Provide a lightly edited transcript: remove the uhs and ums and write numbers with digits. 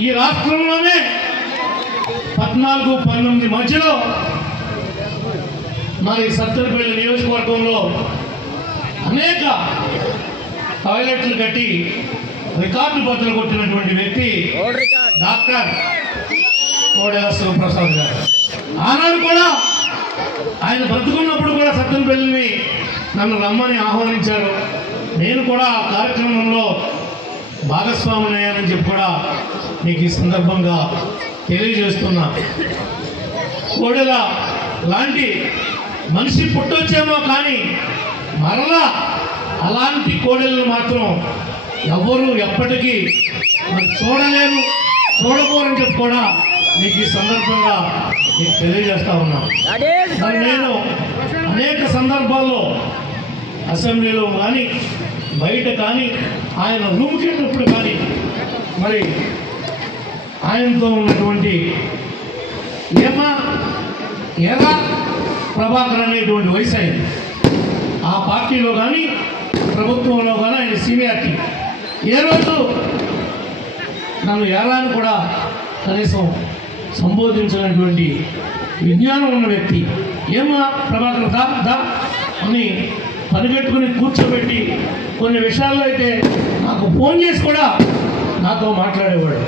ఈ రాష్ట్రంలోనే 14-19 మధ్యలో మరి సత్తెనపల్లి నియోజకవర్గంలో అనేక టాయిలెట్లు కట్టి రికార్డు బద్దలు కొట్టినటువంటి వ్యక్తి డాక్టర్ కోడెల శివప్రసాద్ గారు. ఆనాడు కూడా ఆయన బ్రతుకున్నప్పుడు కూడా సత్తెనపల్లిని నన్ను రమ్మని ఆహ్వానించారు. నేను కూడా ఆ కార్యక్రమంలో భాగస్వామిని అయ్యానని చెప్పి కూడా మీకు ఈ సందర్భంగా తెలియజేస్తున్నా. కోడెల లాంటి మనిషి పుట్టొచ్చేమో కానీ మరలా అలాంటి కోడెలను మాత్రం ఎవరు ఎప్పటికీ చూడలేరు, చూడకూడని చెప్పి కూడా మీకు ఈ సందర్భంగా మీకు తెలియజేస్తా ఉన్నాను. మరి నేను అనేక సందర్భాల్లో అసెంబ్లీలో కానీ బయట కానీ ఆయన రూమ్కి వెళ్ళినప్పుడు కానీ మరి ఆయనతో ఉన్నటువంటి ఏరా ప్రభాకర్ అనేటువంటి వయసు అయింది. ఆ పార్టీలో కానీ ప్రభుత్వంలో కానీ ఆయన సీనియారిటీ. ఏ రోజు నన్ను ఏరాని కూడా కనీసం సంబోధించినటువంటి విజ్ఞానం ఉన్న వ్యక్తి. ఏమా ప్రభాకర్ దా అని పనిగట్టుకుని కూర్చోబెట్టి కొన్ని విషయాల్లో అయితే నాకు ఫోన్ చేసి కూడా నాతో మాట్లాడేవాడు.